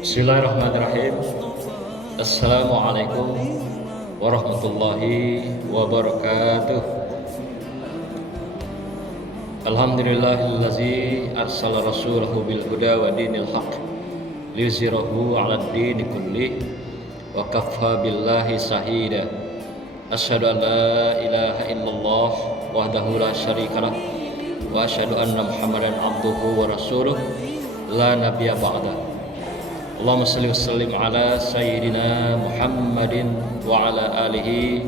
Bismillahirrahmanirrahim. Assalamualaikum warahmatullahi wabarakatuh. Alhamdulillahillazi arsala rasulahu bil huda wa dinil haq liyuzhirahu 'alad dini kullih wa kaffa billahi shahida. Asyhadu an la ilaha illallah wahdahu la syarikalah wa asyhadu anna Muhammadan abduhu wa rasuluh la nabiyya ba'da. Allahumma salli wa sallim ala sayyidina Muhammadin wa ala alihi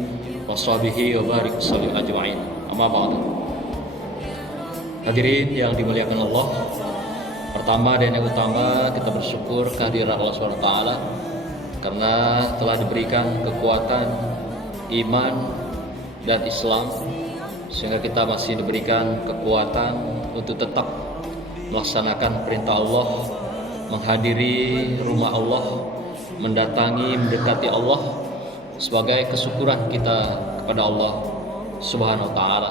wa sahbihi wa barik sallim ajma'in. Amma ba'du. Hadirin yang dimuliakan Allah, pertama dan yang utama kita bersyukur kehadiran Allah SWT karena telah diberikan kekuatan iman dan Islam sehingga kita masih diberikan kekuatan untuk tetap melaksanakan perintah Allah, menghadiri rumah Allah, mendekati Allah sebagai kesyukuran kita kepada Allah Subhanahu wa taala.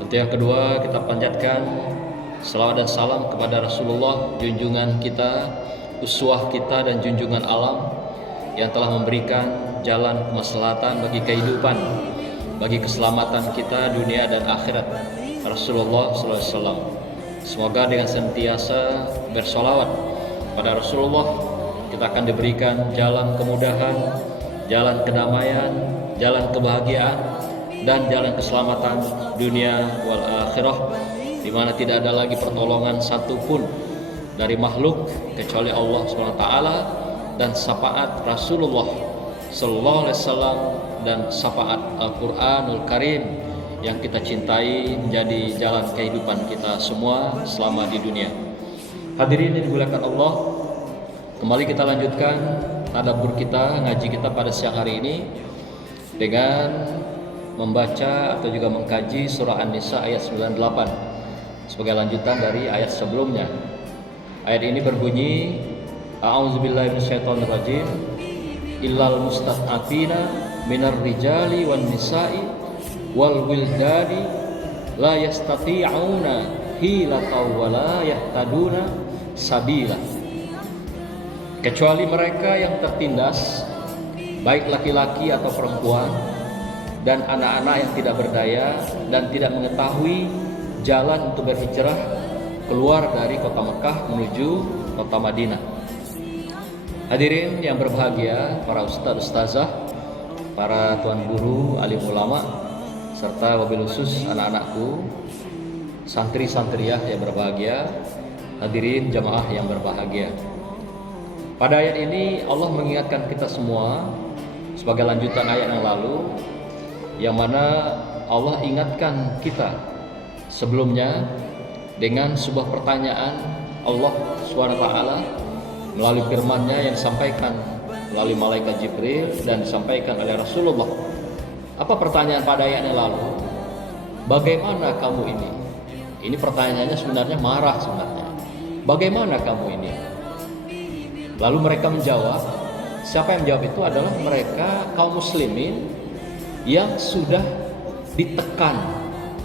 Tentu yang kedua, kita panjatkan selawat dan salam kepada Rasulullah, junjungan kita, uswah kita dan junjungan alam yang telah memberikan jalan kemaslahatan bagi kehidupan, bagi keselamatan kita dunia dan akhirat, Rasulullah sallallahu alaihi wasallam. Semoga dengan sentiasa bersolawat pada Rasulullah kita akan diberikan jalan kemudahan, jalan kedamaian, jalan kebahagiaan dan jalan keselamatan dunia wal akhirah, di mana tidak ada lagi pertolongan satupun dari makhluk kecuali Allah SWT dan syafaat Rasulullah sallallahu alaihi wasallam dan syafaat Al-Qur'anul Karim yang kita cintai menjadi jalan kehidupan kita semua selama di dunia. Hadirin yang dimuliakan Allah, kembali kita lanjutkan tadabbur kita, ngaji kita pada siang hari ini dengan membaca atau juga mengkaji surah An-Nisa ayat 98 sebagai lanjutan dari ayat sebelumnya. Ayat ini berbunyi, A'udzubillahi minasyaitonirrajim, illal mustad'afina minar rijali wan nisa'i wal wildani la yastati'una hilatan wa la yahtaduna sabila. Kecuali mereka yang tertindas, baik laki-laki atau perempuan, dan anak-anak yang tidak berdaya dan tidak mengetahui jalan untuk berhijrah keluar dari kota Mekah menuju kota Madinah. Hadirin yang berbahagia, para ustadz ustazah, para tuan guru, alim ulama, serta wabil khusus anak-anakku, santri-santriyah yang berbahagia, hadirin jamaah yang berbahagia. Pada ayat ini Allah mengingatkan kita semua sebagai lanjutan ayat yang lalu, yang mana Allah ingatkan kita sebelumnya dengan sebuah pertanyaan Allah SWT melalui firman-Nya yang disampaikan melalui malaikat Jibril dan disampaikan oleh Rasulullah. Apa pertanyaan pada ayat yang lalu? Bagaimana kamu ini? Ini pertanyaannya sebenarnya marah sebenarnya. Bagaimana kamu ini? Lalu mereka menjawab. Siapa yang menjawab itu adalah mereka kaum muslimin yang sudah ditekan,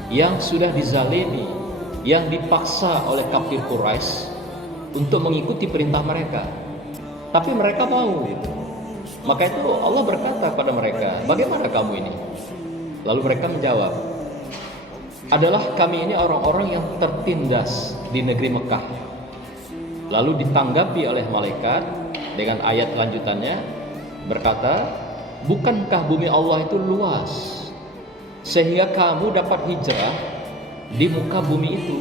yang sudah dizalimi, yang dipaksa oleh kafir Quraisy untuk mengikuti perintah mereka. Tapi mereka mau. Maka itu Allah berkata kepada mereka, bagaimana kamu ini? Lalu mereka menjawab, adalah kami ini orang-orang yang tertindas di negeri Mekah. Lalu ditanggapi oleh malaikat dengan ayat lanjutannya berkata, bukankah bumi Allah itu luas sehingga kamu dapat hijrah di muka bumi itu?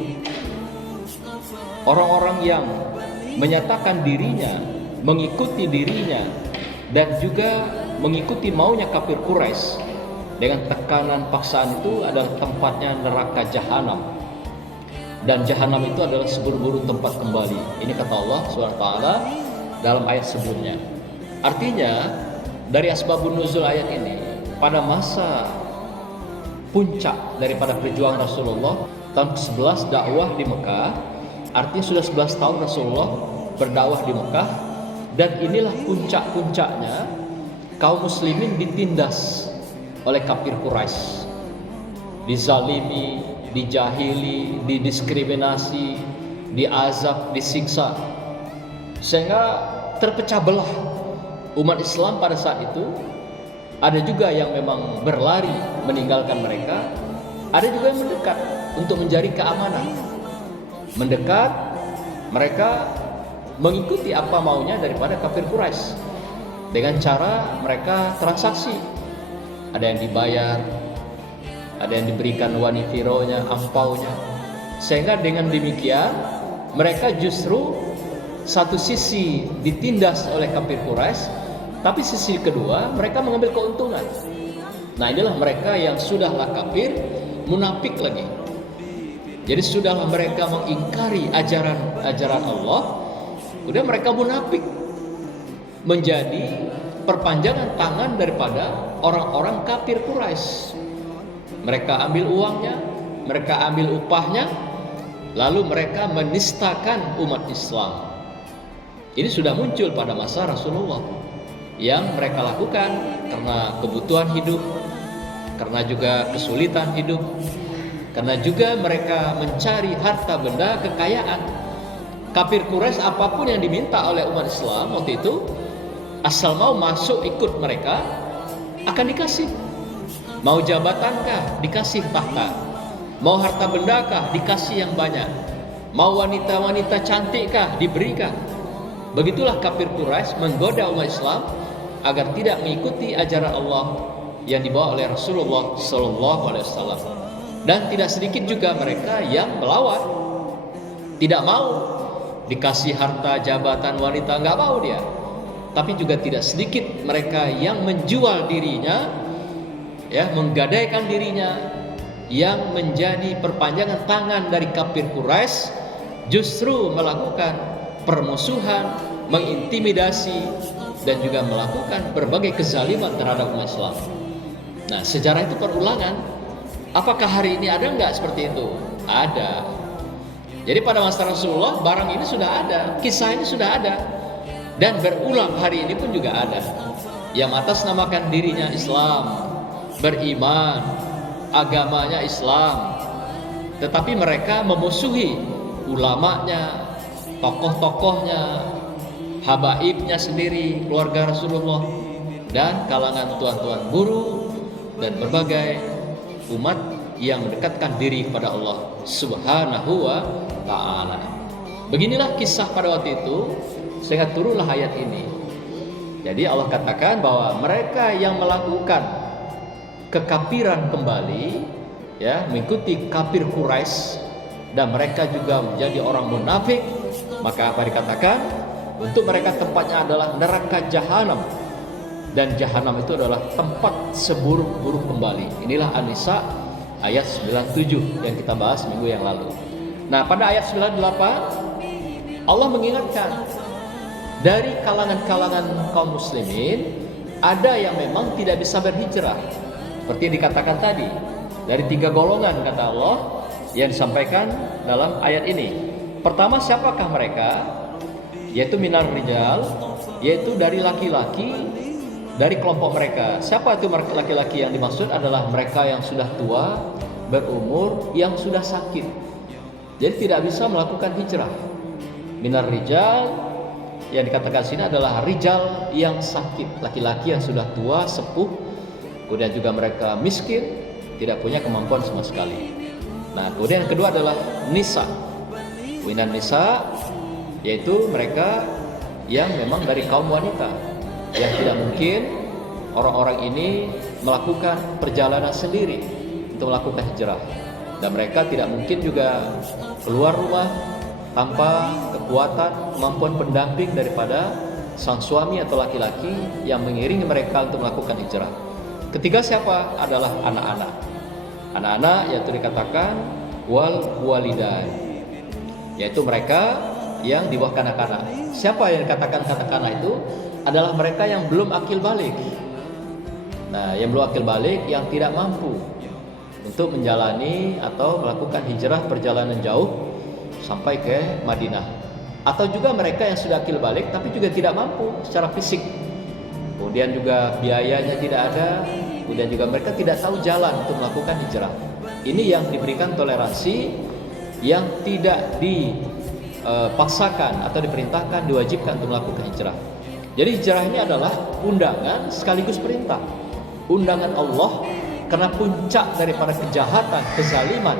Orang-orang yang menyatakan dirinya, mengikuti dirinya dan juga mengikuti maunya kafir Quraisy dengan tekanan paksaan itu adalah tempatnya neraka jahanam, dan jahanam itu adalah seburu-buru tempat kembali. Ini kata Allah SWT dalam ayat sebelumnya. Artinya dari asbabun nuzul ayat ini, pada masa puncak daripada perjuangan Rasulullah tahun ke-11 dakwah di Mekah, artinya sudah 11 tahun Rasulullah berdakwah di Mekah, dan inilah puncak-puncaknya kaum muslimin ditindas oleh kafir Quraisy, dizalimi, dijahili, didiskriminasi, diazab, disiksa. Sehingga terpecah belah umat Islam pada saat itu. Ada juga yang memang berlari meninggalkan mereka, ada juga yang mendekat untuk mencari keamanan. Mendekat, mereka mengikuti apa maunya daripada kafir Quraisy dengan cara mereka transaksi. Ada yang dibayar, ada yang diberikan wanifironya, ampaunya. Sehingga dengan demikian mereka justru satu sisi ditindas oleh kafir Quraisy, tapi sisi kedua mereka mengambil keuntungan. Nah, inilah mereka yang sudahlah kafir, munafik lagi. Jadi sudahlah mereka mengingkari ajaran Allah, kemudian mereka munafik, menjadi perpanjangan tangan daripada orang-orang kafir Quraisy. Mereka ambil uangnya, mereka ambil upahnya, lalu mereka menistakan umat Islam. Ini sudah muncul pada masa Rasulullah. Yang mereka lakukan karena kebutuhan hidup, karena juga kesulitan hidup, karena juga mereka mencari harta benda kekayaan. Kafir Quraisy apapun yang diminta oleh umat Islam waktu itu, asal mau masuk ikut mereka, akan dikasih. Mau jabatankah? Dikasih tahta. Mau harta bendakah? Dikasih yang banyak. Mau wanita-wanita cantikkah? Diberikan. Begitulah kafir Quraisy menggoda umat Islam agar tidak mengikuti ajaran Allah yang dibawa oleh Rasulullah SAW. Dan tidak sedikit juga mereka yang melawan, tidak mau dikasih harta, jabatan, wanita, nggak mau dia. Tapi juga tidak sedikit mereka yang menjual dirinya, ya, menggadaikan dirinya, yang menjadi perpanjangan tangan dari kafir Quraisy, justru melakukan permusuhan, mengintimidasi, dan juga melakukan berbagai kezaliman terhadap umat Islam. Nah, sejarah itu berulangan. Apakah hari ini ada enggak seperti itu? Ada. Jadi pada masa Rasulullah barang ini sudah ada, kisah ini sudah ada, dan berulang hari ini pun juga ada. Yang atas namakan dirinya Islam, beriman, agamanya Islam, tetapi mereka memusuhi ulamanya, tokoh-tokohnya, habaibnya sendiri, keluarga Rasulullah, dan kalangan tuan-tuan guru dan berbagai umat yang mendekatkan diri kepada Allah Subhanahu wa ta'ala. Beginilah kisah pada waktu itu, sehingga turunlah ayat ini. Jadi Allah katakan bahwa mereka yang melakukan kekafiran kembali, ya, mengikuti kafir Quraisy, dan mereka juga menjadi orang munafik, maka apa dikatakan? Untuk mereka tempatnya adalah neraka jahanam, dan jahanam itu adalah tempat seburuk-buruk kembali. Inilah An-Nisa ayat 97 yang kita bahas minggu yang lalu. Nah, pada ayat 98 Allah mengingatkan dari kalangan-kalangan kaum muslimin ada yang memang tidak bisa berhijrah, seperti yang dikatakan tadi, dari 3 golongan kata Allah yang disampaikan dalam ayat ini. Pertama, siapakah mereka? Yaitu minar rijal, yaitu dari laki-laki dari kelompok mereka. Siapa itu laki-laki yang dimaksud? Adalah mereka yang sudah tua, berumur, yang sudah sakit, jadi tidak bisa melakukan hijrah. Minar rijal yang dikatakan sini adalah rijal yang sakit, laki-laki yang sudah tua, sepuh, kemudian juga mereka miskin, tidak punya kemampuan sama sekali. Nah, kemudian yang kedua adalah nisa. Minan nisa, yaitu mereka yang memang dari kaum wanita, yang tidak mungkin orang-orang ini melakukan perjalanan sendiri untuk melakukan hijrah, dan mereka tidak mungkin juga keluar rumah tanpa kekuatan, kemampuan pendamping daripada sang suami atau laki-laki yang mengiringi mereka untuk melakukan hijrah. Ketiga siapa? Adalah anak-anak. Anak-anak yaitu dikatakan wal walidan, yaitu mereka yang di bawah kanak-kanak. Siapa yang dikatakan kanak-kanak itu? Adalah mereka yang belum akil balik. Nah, yang belum akil balik, yang tidak mampu untuk menjalani atau melakukan hijrah perjalanan jauh sampai ke Madinah. Atau juga mereka yang sudah akil balik tapi juga tidak mampu secara fisik. Kemudian juga biayanya tidak ada, kemudian juga mereka tidak tahu jalan untuk melakukan hijrah. Ini yang diberikan toleransi, yang tidak dipaksakan atau diperintahkan, diwajibkan untuk melakukan hijrah. Jadi hijrah ini adalah undangan sekaligus perintah. Undangan Allah karena puncak daripada kejahatan, kezaliman,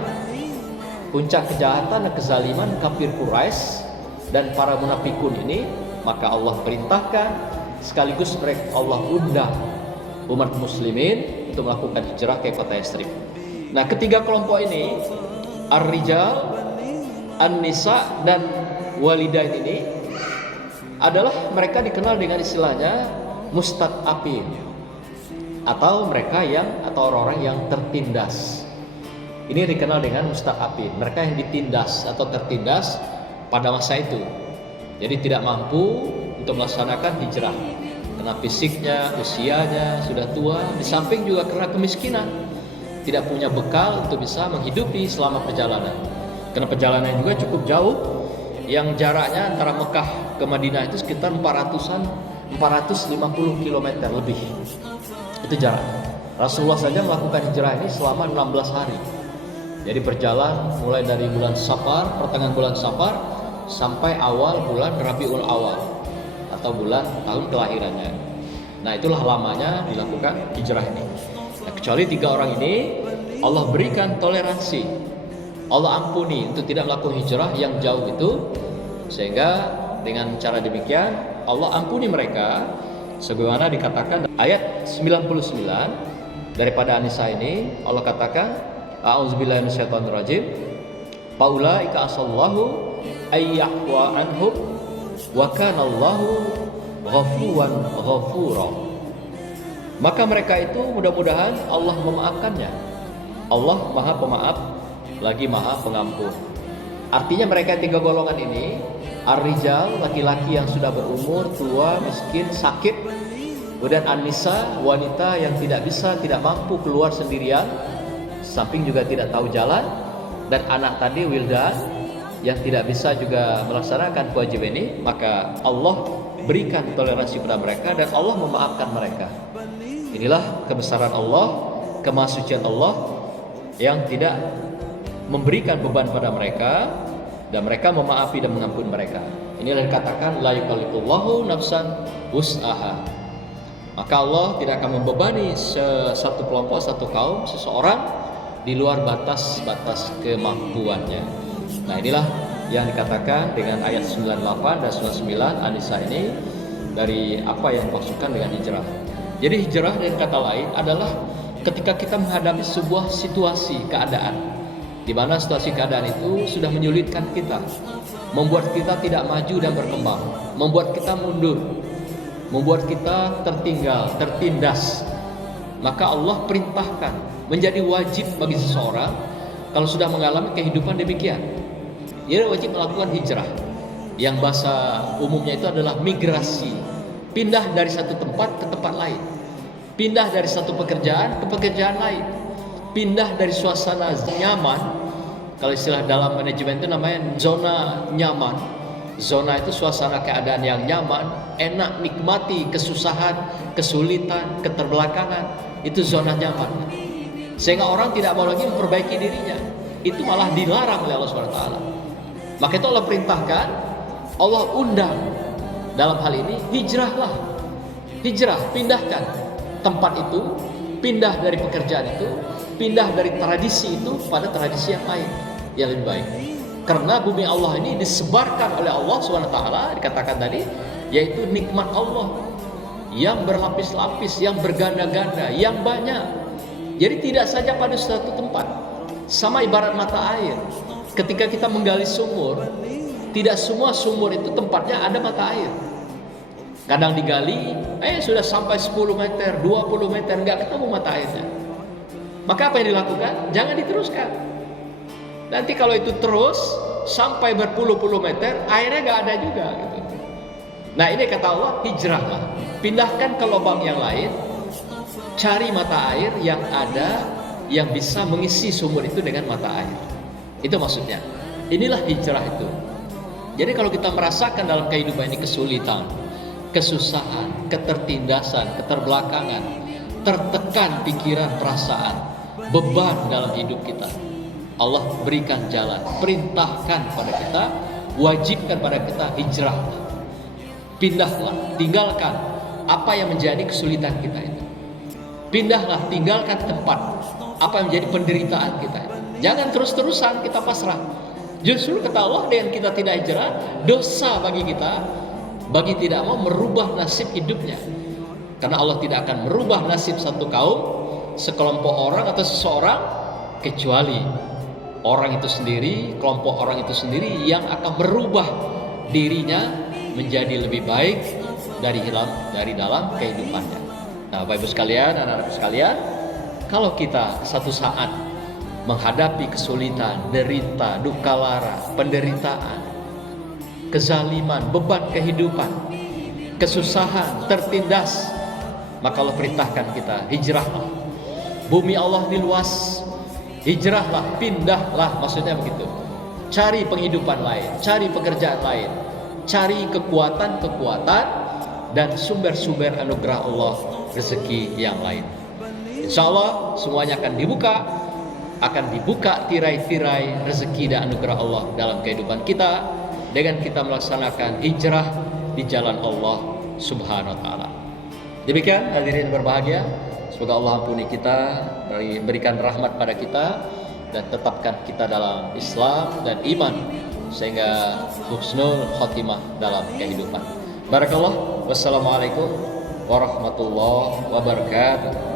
puncak kejahatan dan kezaliman kafir Quraisy dan para munafikun ini, maka Allah perintahkan sekaligus mereka Allah undang umat muslimin untuk melakukan hijrah ke kota Yathrib. Nah, ketiga kelompok ini, Ar-Rijal, An-Nisa dan Walidain ini adalah mereka dikenal dengan istilahnya mustad'afin, atau mereka atau orang-orang yang tertindas. Ini dikenal dengan mustad'afin, mereka yang ditindas atau tertindas pada masa itu. Jadi tidak mampu untuk melaksanakan hijrah karena fisiknya, usianya sudah tua, di samping juga karena kemiskinan, tidak punya bekal untuk bisa menghidupi selama perjalanan. Karena perjalanan juga cukup jauh, yang jaraknya antara Mekah ke Madinah itu sekitar 450 km lebih. Itu jarak. Rasulullah saja melakukan hijrah ini selama 16 hari. Jadi berjalan mulai dari bulan Safar, pertengahan bulan Safar sampai awal bulan Rabiul Awal atau bulan tahun kelahirannya. Nah, itulah lamanya dilakukan hijrah ini. Nah, kecuali tiga orang ini Allah berikan toleransi, Allah ampuni untuk tidak melakukan hijrah yang jauh itu, sehingga dengan cara demikian Allah ampuni mereka, sebagaimana dikatakan ayat 99 daripada An-Nisa ini. Allah katakan, a'udzubillahi minasyaitonirrajim, faulaika asallahu ayyahwa anhum wa kanallahu ghafuwan ghafura. Maka mereka itu mudah-mudahan Allah memaafkannya. Allah Maha Pemaaf lagi Maha Pengampun. Artinya mereka tiga golongan ini, Ar-Rijal, laki-laki yang sudah berumur, tua, miskin, sakit. Kemudian An-Nisa, wanita yang tidak bisa, tidak mampu keluar sendirian, samping juga tidak tahu jalan. Dan anak tadi, Wildan, yang tidak bisa juga melaksanakan kewajiban ini, maka Allah berikan toleransi kepada mereka dan Allah memaafkan mereka. Inilah kebesaran Allah, kemahasucian Allah yang tidak memberikan beban pada mereka dan mereka memaafi dan mengampuni mereka. Inilah dikatakan la yukallifullahu nafsan wus'aha. Maka Allah tidak akan membebani satu kelompok, satu kaum, seseorang di luar batas-batas kemampuannya. Nah, inilah yang dikatakan dengan ayat 98 dan 99 An-Nisa ini dari apa yang dimaksudkan dengan hijrah. Jadi hijrah dengan kata lain adalah ketika kita menghadapi sebuah situasi keadaan di mana situasi keadaan itu sudah menyulitkan kita, membuat kita tidak maju dan berkembang, membuat kita mundur, membuat kita tertinggal, tertindas. Maka Allah perintahkan, menjadi wajib bagi seseorang kalau sudah mengalami kehidupan demikian, dia wajib melakukan hijrah, yang bahasa umumnya itu adalah migrasi, pindah dari satu tempat ke tempat lain, pindah dari satu pekerjaan ke pekerjaan lain, pindah dari suasana nyaman. Kalau istilah dalam manajemen itu namanya zona nyaman. Zona itu suasana keadaan yang nyaman, enak, nikmati kesusahan, kesulitan, keterbelakangan, itu zona nyaman. Sehingga orang tidak mau lagi memperbaiki dirinya, itu malah dilarang oleh Allah SWT. Maka itu Allah perintahkan, Allah undang dalam hal ini, hijrahlah. Hijrah, pindahkan tempat itu, pindah dari pekerjaan itu, pindah dari tradisi itu pada tradisi yang lain yang lebih baik. Karena bumi Allah ini disebarkan oleh Allah SWT, dikatakan tadi, yaitu nikmat Allah yang berlapis-lapis, yang berganda-ganda, yang banyak. Jadi tidak saja pada suatu tempat. Sama ibarat mata air. Ketika kita menggali sumur, tidak semua sumur itu tempatnya ada mata air. Kadang digali, sudah sampai 10 meter, 20 meter, nggak ketemu mata airnya. Maka apa yang dilakukan? Jangan diteruskan. Nanti kalau itu terus sampai berpuluh-puluh meter, airnya nggak ada juga gitu. Nah, ini kata Allah, hijrahlah, pindahkan ke lubang yang lain, cari mata air yang ada, yang bisa mengisi sumur itu dengan mata air. Itu maksudnya. Inilah hijrah itu. Jadi kalau kita merasakan dalam kehidupan ini kesulitan, kesusahan, ketertindasan, keterbelakangan, tertekan pikiran, perasaan, beban dalam hidup kita, Allah berikan jalan, perintahkan pada kita wajibkan pada kita hijrah. Pindahlah, tinggalkan apa yang menjadi kesulitan kita itu. Pindahlah, tinggalkan tempat apa yang menjadi penderitaan kita. Jangan terus-terusan kita pasrah. Justru kata Allah, dengan kita tidak hijrah, dosa bagi kita, bagi tidak mau merubah nasib hidupnya. Karena Allah tidak akan merubah nasib satu kaum, sekelompok orang atau seseorang, kecuali orang itu sendiri, kelompok orang itu sendiri yang akan merubah dirinya menjadi lebih baik dari dalam kehidupannya. Nah, Bapak Ibu sekalian, anak-anak sekalian, kalau kita satu saat menghadapi kesulitan, derita, duka lara, penderitaan, kezaliman, beban kehidupan, kesusahan, tertindas, maka Allah perintahkan kita, hijrahlah. Bumi Allah ini luas, hijrahlah, pindahlah, maksudnya begitu. Cari penghidupan lain, cari pekerjaan lain, cari kekuatan-kekuatan dan sumber-sumber anugerah Allah, rezeki yang lain. Insya Allah semuanya akan dibuka tirai-tirai rezeki dan anugerah Allah dalam kehidupan kita dengan kita melaksanakan hijrah di jalan Allah Subhanahu wa taala. Demikian hadirin berbahagia, semoga Allah ampuni kita, berikan rahmat pada kita dan tetapkan kita dalam Islam dan iman sehingga husnul khotimah dalam kehidupan. Barakallah. Wassalamualaikum warahmatullahi wabarakatuh.